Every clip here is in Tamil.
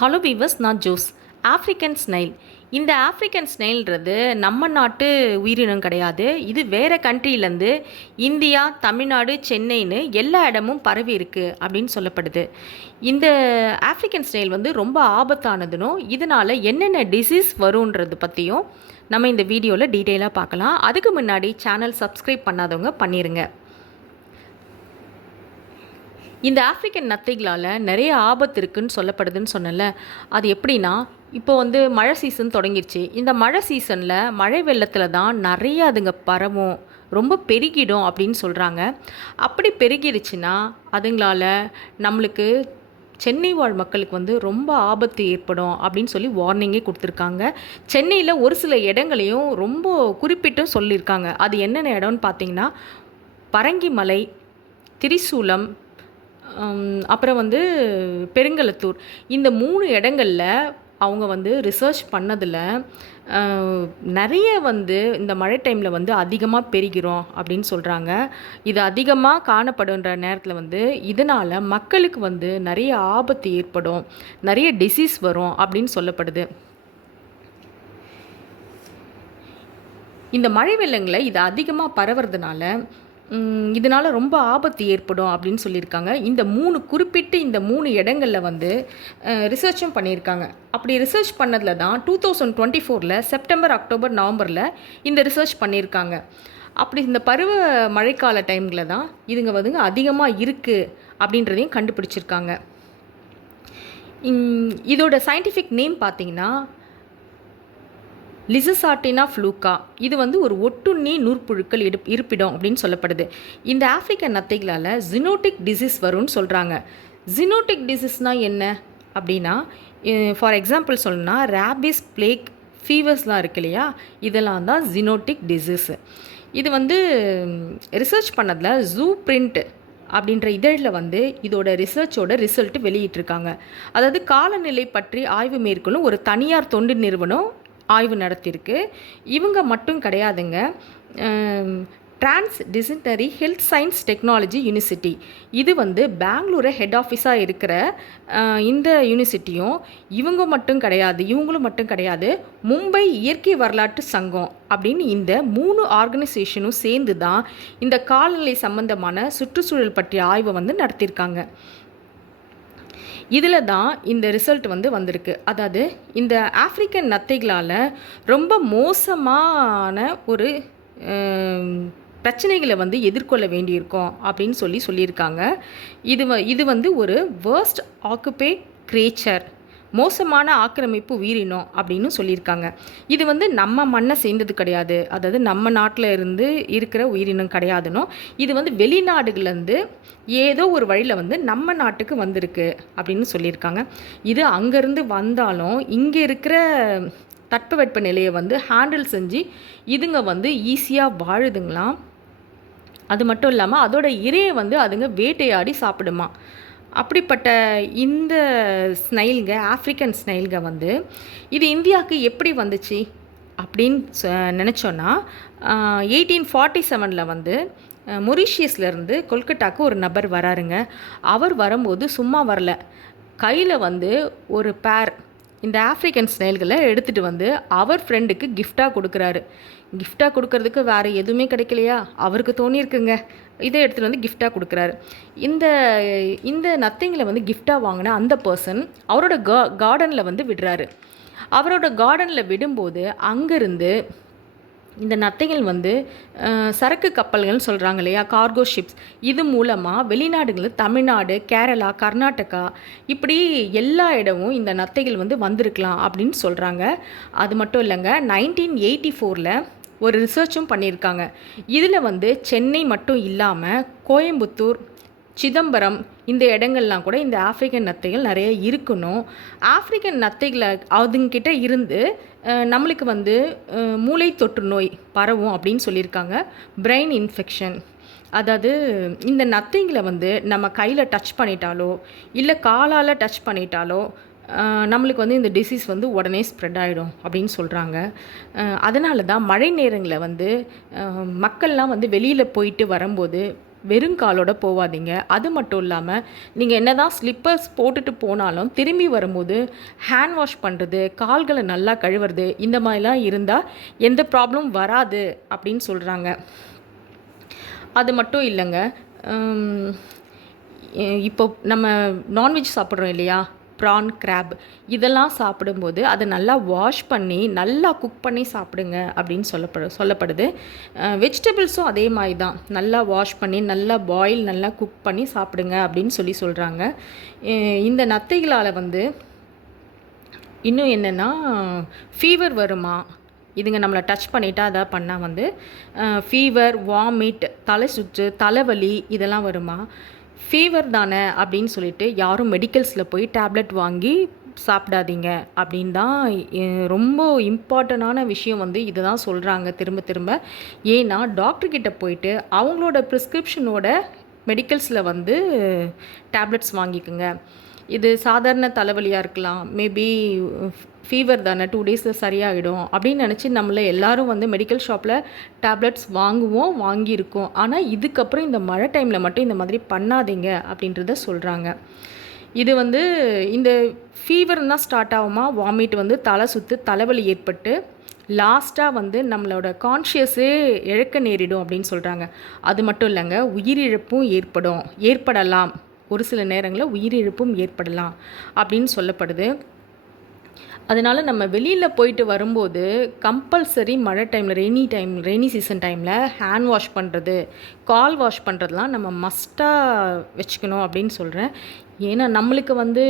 ஹலோ வீவர்ஸ், நான் ஜோஸ். African snail. இந்த ஆஃப்ரிக்கன் ஸ்னைல்ன்றது நம்ம நாட்டு உயிரினம் கிடையாது. இது வேறு கண்ட்ரிலேருந்து இந்தியா, தமிழ்நாடு, சென்னைன்னு எல்லா இடமும் பரவி இருக்குது அப்படின்னு சொல்லப்படுது. இந்த ஆஃப்ரிக்கன் ஸ்னைல் வந்து ரொம்ப ஆபத்தானதுனும் இதனால் என்னென்ன டிசீஸ் வரும்ன்றது பற்றியும் நம்ம இந்த வீடியோவில் டீட்டெயிலாக பார்க்கலாம். அதுக்கு முன்னாடி சேனல் சப்ஸ்கிரைப் பண்ணாதவங்க பண்ணிடுங்க. இந்த ஆஃப்ரிக்கன் நத்தைகளால் நிறைய ஆபத்து இருக்குதுன்னு சொல்லப்படுதுன்னு சொன்னல. அது எப்படின்னா, இப்போ வந்து மழை சீசன் தொடங்கிடுச்சு. இந்த மழை சீசனில் மழை வெள்ளத்தில் தான் நிறைய அதுங்க பரவும், ரொம்ப பெருகிடும் அப்படின்னு சொல்கிறாங்க. அப்படி பெருகிடுச்சுன்னா அதுங்களால் நம்மளுக்கு சென்னை வாழ் மக்களுக்கு வந்து ரொம்ப ஆபத்து ஏற்படும் அப்படின்னு சொல்லி வார்னிங்கே கொடுத்துருக்காங்க. சென்னையில் ஒரு சில இடங்களையும் ரொம்ப குறிப்பிட்டும் சொல்லியிருக்காங்க. அது என்னென்ன இடம்னு பார்த்தீங்கன்னா, பரங்கிமலை, திரிசூலம், அப்புறம் வந்து பெருங்களத்தூர். இந்த 3 இடங்களில் அவங்க வந்து ரிசர்ச் பண்ணதில் நிறைய வந்து இந்த மழை டைமில் வந்து அதிகமாக பெருகிறோம் அப்படின்னு சொல்கிறாங்க. இது அதிகமாக காணப்படுன்ற நேரத்தில் வந்து இதனால் மக்களுக்கு வந்து நிறைய ஆபத்து ஏற்படும், நிறைய டிசீஸ் வரும் அப்படின்னு சொல்லப்படுது. இந்த மழை வெள்ளங்களை இது அதிகமாக பரவுறதுனால இதனால் ரொம்ப ஆபத்து ஏற்படும் அப்படின்னு சொல்லியிருக்காங்க. இந்த 3 இடங்களில் வந்து ரிசர்ச்சும் பண்ணியிருக்காங்க. அப்படி ரிசர்ச் பண்ணதில் தான் 2024 செப்டம்பர், அக்டோபர், நவம்பரில் இந்த ரிசர்ச் பண்ணியிருக்காங்க. அப்படி இந்த பருவ மழைக்கால டைமில் தான் இதுங்க வந்து அதிகமாக இருக்குது அப்படின்றதையும் கண்டுபிடிச்சிருக்காங்க. இதோட சயின்டிஃபிக் நேம் பார்த்திங்கன்னா லிசசார்டினா ஃப்ளூக்கா. இது வந்து ஒரு ஒட்டுண்ணி நூற்புழுக்கள் இருப்பிடம் அப்படின்னு சொல்லப்படுது. இந்த ஆஃப்ரிக்கன் நத்தைகளால் ஜினோட்டிக் டிசீஸ் வரும்னு சொல்கிறாங்க. ஜினோட்டிக் டிசீஸ்னால் என்ன அப்படின்னா, ஃபார் எக்ஸாம்பிள் சொல்லணும்னா ரேபிஸ், பிளேக், ஃபீவர்ஸ்லாம் இருக்கு இல்லையா, இதெல்லாம் தான் ஜினோட்டிக் டிசீஸு. இது வந்து ரிசர்ச் பண்ணதில் ஜூ பிரிண்ட் அப்படின்ற இதழில் வந்து இதோட ரிசர்ச்சோட ரிசல்ட் வெளியிட்டிருக்காங்க. அதாவது காலநிலை பற்றி ஆய்வு மேற்கொள்ளும் ஒரு தனியார் தொண்டு நிறுவனம் ஆய்வு நடத்தியிருக்கு. இவங்க மட்டும் கிடையாதுங்க. டிரான்ஸ்டிசிப்ளினரி ஹெல்த் சயின்ஸ் டெக்னாலஜி யூனிவர்சிட்டி, இது வந்து பெங்களூரை ஹெட் ஆஃபீஸாக இருக்கிற இந்த யூனிவர்சிட்டியும் இவங்களும் மட்டும் கிடையாது. மும்பை இயற்கை வரலாற்று சங்கம் அப்படின்னு இந்த 3 ஆர்கனைசேஷனும் சேர்ந்து தான் இந்த காலநிலை சம்பந்தமான சுற்றுச்சூழல் பற்றிய ஆய்வை வந்து நடத்தியிருக்காங்க. இதில் தான் இந்த ரிசல்ட் வந்து வந்திருக்கு. அதாவது இந்த ஆஃப்ரிக்கன் நத்தைகளால் ரொம்ப மோசமான ஒரு பிரச்சனைகளை வந்து எதிர்கொள்ள வேண்டியிருக்கோம் அப்படின்னு சொல்லியிருக்காங்க. இது வந்து ஒரு வேர்ஸ்ட் ஆக்குபே கிரியேச்சர், மோசமான ஆக்கிரமிப்பு உயிரினம் அப்படின்னு சொல்லியிருக்காங்க. இது வந்து நம்ம மண்ணை சேர்ந்தது கிடையாது, அதாவது நம்ம நாட்டில் இருந்து இருக்கிற உயிரினம் கிடையாதுன்னு. இது வந்து வெளிநாடுகள்லேருந்து ஏதோ ஒரு வழியில் வந்து நம்ம நாட்டுக்கு வந்திருக்கு அப்படின்னு சொல்லியிருக்காங்க. இது அங்கேருந்து வந்தாலும் இங்கே இருக்கிற தட்பவெட்ப நிலையை வந்து ஹேண்டில் செஞ்சு இதுங்க வந்து ஈஸியாக வாழுதுங்களாம். அது மட்டும் இல்லாமல் அதோட இரையை வந்து அதுங்க வேட்டையாடி சாப்பிடுமா. அப்படிப்பட்ட இந்த ஸ்னைல்க, ஆஃப்ரிக்கன் ஸ்னைல்க வந்து இது இந்தியாவுக்கு எப்படி வந்துச்சு அப்படின்னு நினச்சோன்னா, 1847 வந்து மொரீஷியஸ்லேருந்து கொல்கட்டாவுக்கு ஒரு நபர் வராருங்க. அவர் வரும்போது சும்மா வரல, கையில் வந்து ஒரு பேர் இந்த ஆஃப்ரிக்கன் ஸ்னைல்களை எடுத்துகிட்டு வந்து அவர் ஃப்ரெண்டுக்கு கிஃப்டாக கொடுக்குறாரு. கிஃப்டாக கொடுக்கறதுக்கு வேறு எதுவுமே கிடைக்கலையா, அவருக்கு தோணியிருக்குங்க, இதை எடுத்துகிட்டு வந்து கிஃப்டாக கொடுக்குறாரு. இந்த நத்தைங்களை வந்து கிஃப்டாக வாங்கின அந்த பர்சன் அவரோட கார்டனில் வந்து விடுறாரு. அவரோட கார்டனில் விடும்போது அங்கேருந்து இந்த நத்தைகள் வந்து சரக்கு கப்பல்கள்னு சொல்கிறாங்க இல்லையா, கார்கோ ஷிப்ஸ், இது மூலமாக வெளிநாடுகளில் தமிழ்நாடு, கேரளா, கர்நாடகா, இப்படி எல்லா இடமும் இந்த நத்தைகள் வந்து வந்திருக்கலாம் அப்படின்னு சொல்கிறாங்க. அது மட்டும் இல்லைங்க, 1984 ஒரு ரிசர்ச்சும் பண்ணியிருக்காங்க. இதில் வந்து சென்னை மட்டும் இல்லாமல் கோயம்புத்தூர், சிதம்பரம், இந்த இடங்கள்லாம் கூட இந்த ஆஃப்ரிக்கன் நத்தைகள் நிறைய இருக்கணும். ஆஃப்ரிக்கன் நத்தைகளை அதுங்கிட்ட இருந்து நம்மளுக்கு வந்து மூளை தொற்று நோய் பரவும் அப்படின்னு சொல்லியிருக்காங்க. பிரெயின் இன்ஃபெக்ஷன், அதாவது இந்த நத்தைங்களை வந்து நம்ம கையில் டச் பண்ணிட்டாலோ இல்லை காலால் டச் பண்ணிட்டாலோ நம்மளுக்கு வந்து இந்த டிசீஸ் வந்து உடனே ஸ்ப்ரெட் ஆகிடும் அப்படின்னு சொல்கிறாங்க. அதனால தான் மழை நேரங்களில் வந்து மக்கள்லாம் வந்து வெளியில் போயிட்டு வரும்போது வெறுங்காலோட போகாதீங்க. அது மட்டும் இல்லாமல் நீங்கள் என்ன தான் ஸ்லிப்பர்ஸ் போட்டுட்டு போனாலும் திரும்பி வரும்போது ஹேண்ட் வாஷ் பண்ணுறது, கால்களை நல்லா கழுவுறது, இந்த மாதிரிலாம் இருந்தால் எந்த ப்ராப்ளம் வராது அப்படின்னு சொல்கிறாங்க. அது மட்டும் இல்லைங்க, இப்போ நம்ம நான்வெஜ் சாப்பிட்றோம் இல்லையா, ப்ரான், கிராப், இதெல்லாம் சாப்பிடும்போது அதை நல்லா வாஷ் பண்ணி நல்லா குக் பண்ணி சாப்பிடுங்க அப்படின்னு சொல்லப்படுது. வெஜிடபிள்ஸும் அதே மாதிரி தான், நல்லா வாஷ் பண்ணி நல்லா பாயில் நல்லா குக் பண்ணி சாப்பிடுங்க அப்படின்னு சொல்கிறாங்க. இந்த நத்தைகளால் வந்து இன்னும் என்னென்னா ஃபீவர் வருமா, இதுங்க நம்மளை டச் பண்ணிட்டா அதை பண்ணால் வந்து ஃபீவர், வாமிட், தலை சுற்று, தலைவலி இதெல்லாம் வருமா. ஃபீவர் தானே அப்படின்னு சொல்லிட்டு யாரும் மெடிக்கல்ஸில் போய் டேப்லெட் வாங்கி சாப்பிடாதீங்க அப்படின்னு தான் ரொம்ப இம்பார்ட்டண்டான விஷயம் வந்து இதை தான் சொல்கிறாங்க திரும்ப திரும்ப. ஏன்னா டாக்டர்கிட்ட போயிட்டு அவங்களோட ப்ரிஸ்கிரிப்ஷனோட மெடிக்கல்ஸில் வந்து டேப்லெட்ஸ் வாங்கிக்கோங்க. இது சாதாரண தலைவலியாக இருக்கலாம், மேபி ஃபீவர் தானே 2 டேஸில் சரியாகிடும் அப்படின்னு நினச்சி நம்மளை எல்லோரும் வந்து மெடிக்கல் ஷாப்பில் டேப்லெட்ஸ் வாங்கியிருக்கோம். ஆனால் இதுக்கப்புறம் இந்த மழை டைமில் மட்டும் இந்த மாதிரி பண்ணாதீங்க அப்படின்றத சொல்கிறாங்க. இது வந்து இந்த ஃபீவர் தான் ஸ்டார்ட் ஆகுமா, வாமிட் வந்து தலை சுற்று, தலைவலி ஏற்பட்டு லாஸ்ட்டாக வந்து நம்மளோட கான்ஷியஸே இழக்க நேரிடும் அப்படின்னு சொல்கிறாங்க. அது மட்டும் இல்லைங்க, உயிரிழப்பும் ஏற்படலாம், ஒரு சில நேரங்களில் உயிரிழப்பும் ஏற்படலாம் அப்படின்னு சொல்லப்படுது. அதனால் நம்ம வெளியில் போயிட்டு வரும்போது கம்பல்சரி மழை டைமில், ரெய்னி சீசன் டைமில் ஹேண்ட் வாஷ் பண்ணுறது, கால் வாஷ் பண்ணுறதுலாம் நம்ம மஸ்ட்டாக வச்சுக்கணும் அப்படின்னு சொல்கிறேன். ஏன்னா நம்மளுக்கு வந்து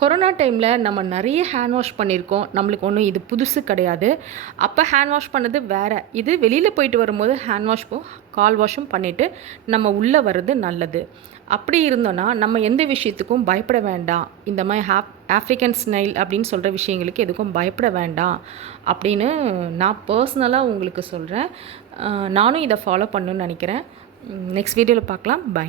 கொரோனா டைமில் நம்ம நிறைய ஹேண்ட் வாஷ் பண்ணியிருக்கோம், நம்மளுக்கு ஒன்றும் இது புதுசு கிடையாது. அப்போ ஹேண்ட் வாஷ் பண்ணது வேறு, இது வெளியில் போயிட்டு வரும்போது ஹேண்ட் வாஷ் கால் வாஷும் பண்ணிவிட்டு நம்ம உள்ளே வர்றது நல்லது. அப்படி இருந்தோன்னா நம்ம எந்த விஷயத்துக்கும் பயப்பட வேண்டாம், இந்த மாதிரி ஆஃப்ரிக்கன் ஸ்னைல் அப்படின்னு சொல்கிற விஷயங்களுக்கு எதுக்கும் பயப்பட வேண்டாம் அப்படின்னு நான் பர்சனலாக உங்களுக்கு சொல்கிறேன். நானும் இதை ஃபாலோ பண்ணணுன்னு நினைக்கிறேன். நெக்ஸ்ட் வீடியோவில் பார்க்கலாம். பை.